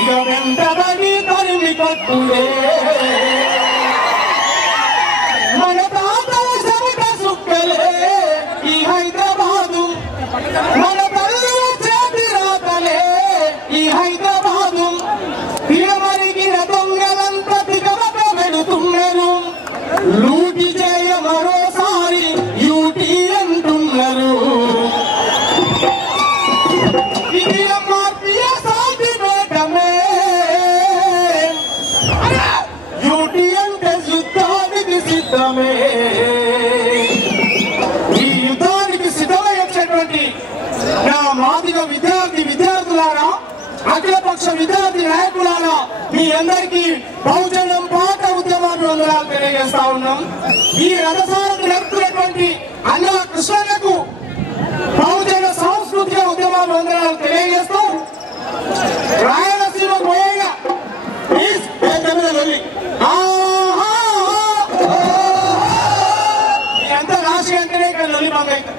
ఇక వెంటబడి తరిమి కట్టులే మన తాతల చెమట సుక్కలే ఈ హైదరాబాదు మన తల్లుల చేతి రాతలే ఈ హైదరాబాదు తిరమరిగిన దొంగలంతా దిగమట పెడుతున్నారు లూటి చేయ మరోసారి యూటీ అంటున్నారు ఇది ఎంఆర్పీయ సాటి వేగమే యూటీ అంటే యుద్ధానికి సిద్ధమే ఈ యుద్ధానికి సిద్ధమయ్యేటటువంటి నా మాదిగ విద్యార్థులారా అఖిలపక్ష విద్యార్థి నాయకులారా మీ అందరికీ బహుజనం పాట ఉద్యమాన్ని వందనాలు తెలియజేస్తా ఉన్నాం. ఈ రథసారథి నడుపుతున్నటువంటి అన్న కృష్ణకు బహుజన సాంస్కృతిక ఉద్యమాన్ని వందనాలు తెలియజేస్తూ రాయలసీమ పోయేగా అంతా రాశి అంటేనే ఇక్కడ లొల్లి బంద్ అయితే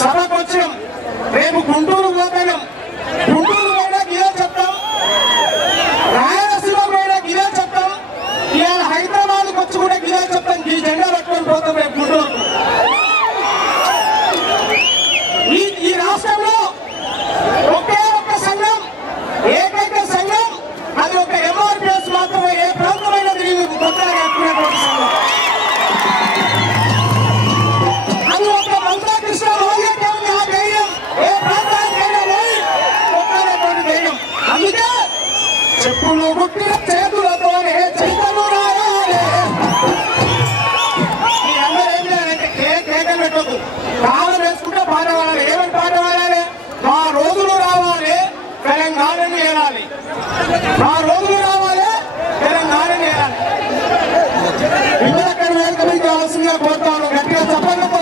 సభకు వచ్చినాం. రేపు గుంటూరు పోతాం. గుంటూరు పోయినాక ఇదే చెప్తాం, రాయలసీమ పోయినాక ఇదే చెప్తాం, ఇవాళ హైదరాబాద్కి వచ్చి కూడా ఇదే చెప్తాం. ఈ జెండా పట్టుకొని పోతాం రేపు గుంటూరు. ఈ రాష్ట్రంలో ఒకే ఒక్క సంఘం, ఏకైక సంఘం, అది ఒక ఎంఆర్పీఎస్ మాత్రమే. ఏ ప్రాంతమైన తిరిగి కొత్తగా ఏర్పడినటువంటి సంఘం. అది ఒక మంత్రకృష్ణ అందుకే చెప్పులు గుట్టిన చేతులతోనే చైతన్యం రాయాలి. మీ అందరూ ఏం చేయాలంటే కేకలు పెట్టదు, కాలం వేసుకుంటే పాట పాడాలి. ఏమని పాట పాడాలి? మా రోజులు రావాలి, తెలంగాణని ఏలాలి. మా రోజులు రావాలి, తెలంగాణని ఏలాలి. విమలక్కడి వేదిక మీకు కావాల్సిందిగా కోరుతాను. గట్టిగా చెప్పడంతో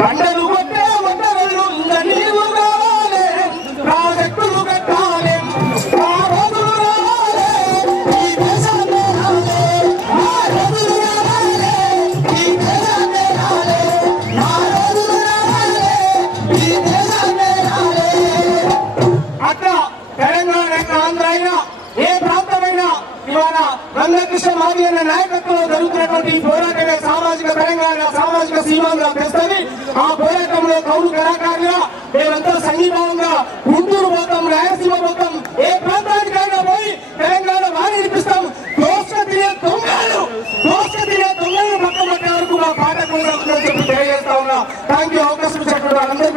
పంటలు కొట్టే వంటలు నీళ్లు కావాలి, ప్రాజెక్టులు కట్టాలి. మా రోజులు రావాలి, ఈ దేశాన్ని రావాలి. మా రోజులు రావాలి, ఈ దేశాన్ని రావాలి. మా రోజులు రావాలి, ఈ దేశాన్ని రావాలి. అట్లా తెలంగాణ అయినా ఆంధ్ర అయినా ఏ ప్రాంతమైనా ఇవాళ రంగకృష్ణ మాది అనే నాయకత్వంలో జరుగుతున్నటువంటి ఈ పోరాటమే సామాజిక తెలంగాణ, సామాజిక సీమాంధ్ర తెస్తుంది. ఆ పోరాటంలో కౌలు కళాకారులుగా మేమంతా సంఘీభావంగా గుంటూరు పోతాం, రాయలసీమ పోతాం, ఏ ప్రాంతానికైనా పోయి తెలంగాణ వారి వినిపిస్తాం. దోసుక తినే దొంగలు పక్క పట్టే వరకు మా పాట కూడా చెప్పి తెలియజేస్తా ఉన్నా. Thank you. అవకాశం ఇచ్చినటువంటి వాళ్ళందరికీ